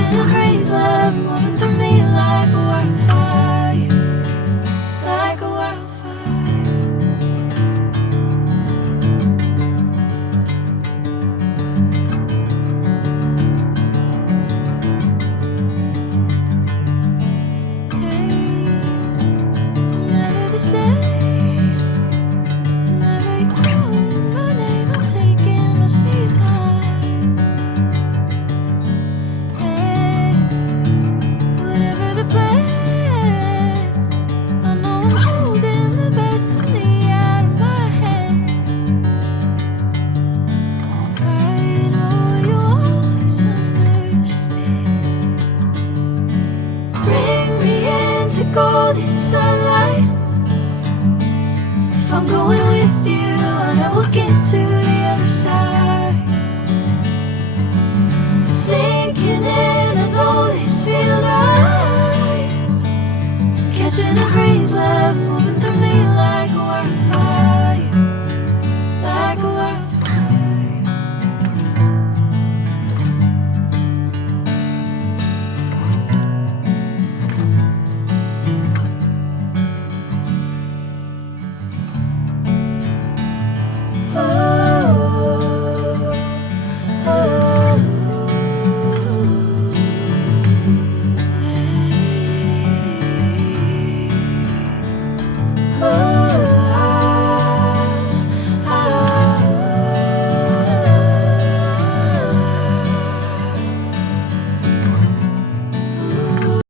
ocean of praise, love moving through me like a wildfire, like a wildfire. Hey, I'm never the same. Whenever you're calling my name, I'm taking my sweet time. Hey, whatever the plan, I know I'm holding the best of me out of my hand. I know you always understand. Bring me into golden sunlight. If I'm going with you, I know we'll get to the other side. Sinking in